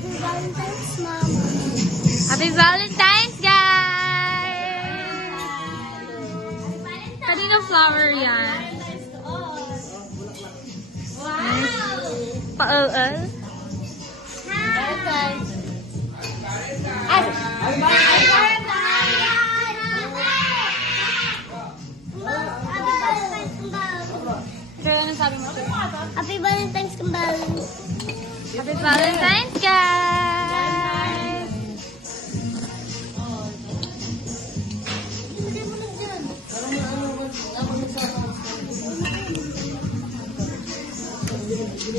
Happy Valentine's, Mama. Happy Valentine's, guys! Kaninong flower yan? Wow! Pa-al-al? Valentine's. Sir, ano sabi mo? Happy Valentine's, Kambal. Happy Valentine's, guys!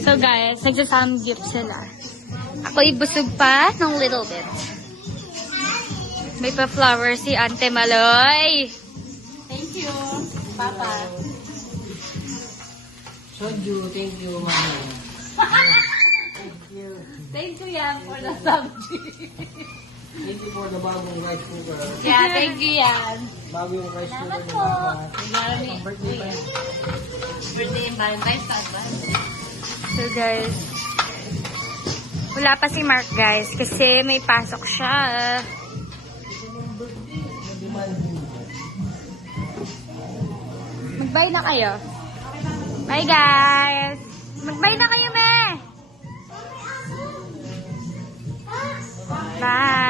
So guys, nagsasamgyup sila. Ako'y busog pa ng little bit. May pa-flower si Ante Maloy. Thank you, Papa. Soju, thank you, Mama. Thank you, Yan, for the subject. Thank you for the bagong rice cooker. Yeah, thank you yan. Bagong rice cooker ni Mama. Birthday pa yan. Birthday yung Valentine's advance. So guys, wala pa si Mark guys kasi may pasok siya. Mag-bye na kayo. Bye guys! Mag-bye na kayo, me! Bye!